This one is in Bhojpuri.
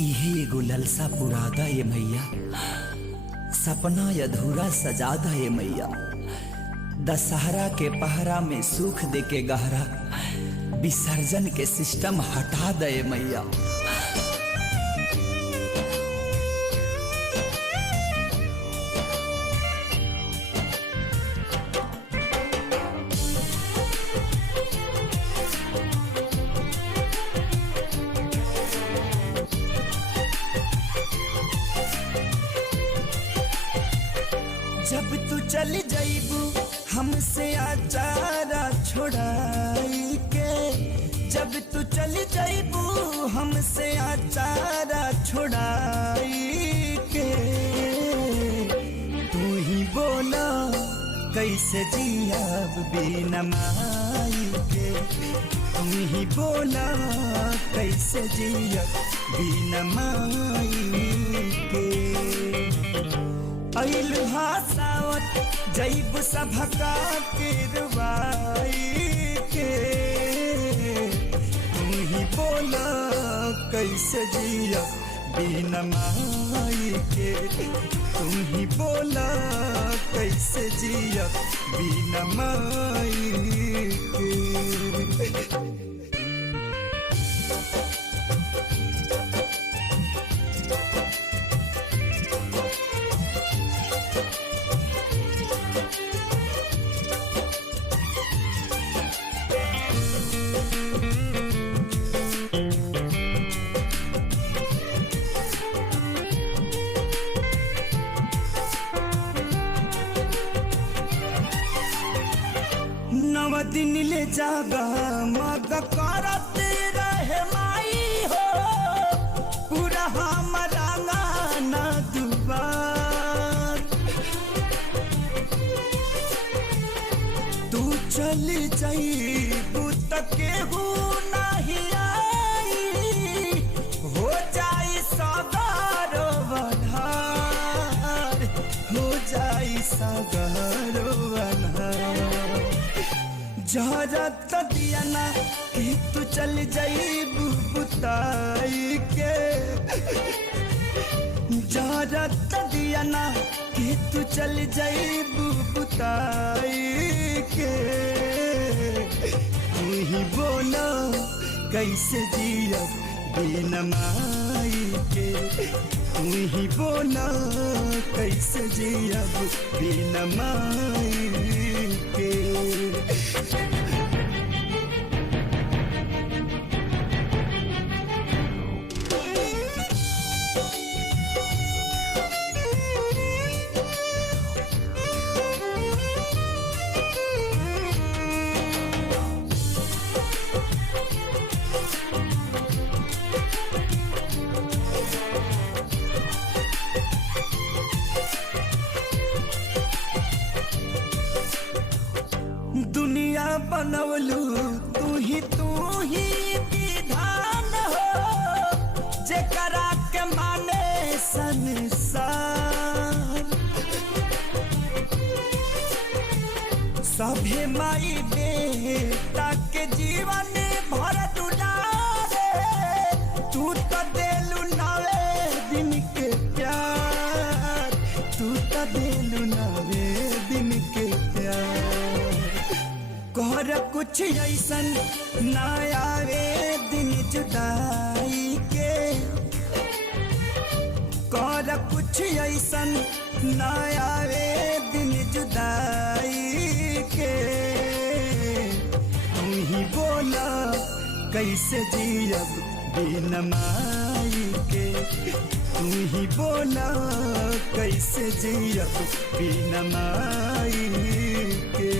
इहे एगो ललसा पुरादा ये मैया, सपना अधूरा सजादा ये मैया। दशहरा के पहरा में सुख दे के गहरा, विसर्जन के सिस्टम हटा दे मैया। जब तू चली जाइबू हमसे आचारा छोड़ाई के, जब तू चली जाइबू हमसे आचारा छोड़ाई के, तू ही बोला कैसे जियाब बिना माई के, तू ही बोला कैसे जियाब बिना माई के। अइल हासावत जैब सभका किरवाई के, तू ही बोला कैसे जिया बिना माई के, तू ही बोला कैसे जिया बिना माई के। नव दिन ले जागा मग करत रहे माई हो, पूरा हमारा गाना दुबार। तू चली जाइबू त केहू नहीं आई, हो जाई सगारो बन्हार, हो जाई सगारो बन्हार। जहरत दिया ना कि तू चल जाइबू बुताई के, जहरत दिया ना कि तू चल जाइबू बुताई के, तू ही बोला कैसे जिया बिना माई के, तू ही बोला कैसे जिया बिना माई के। दुनिया बनवलू तू ही विधान हो, जेकरा के माने संसार। सभे माई बेटा के जीवन भर दुलारे, तू तो देलू नवे दिन के प्यार, तू तो देलू नवे दिन के प्यार। कर कुछ ऐसन ना आवे दिन जुदाई के, कर कुछ ऐसन ना आवे दिन जुदाई के, तू ही बोला कैसे जियब बिना माई के, तू ही बोला कैसे जियब बिना माई के।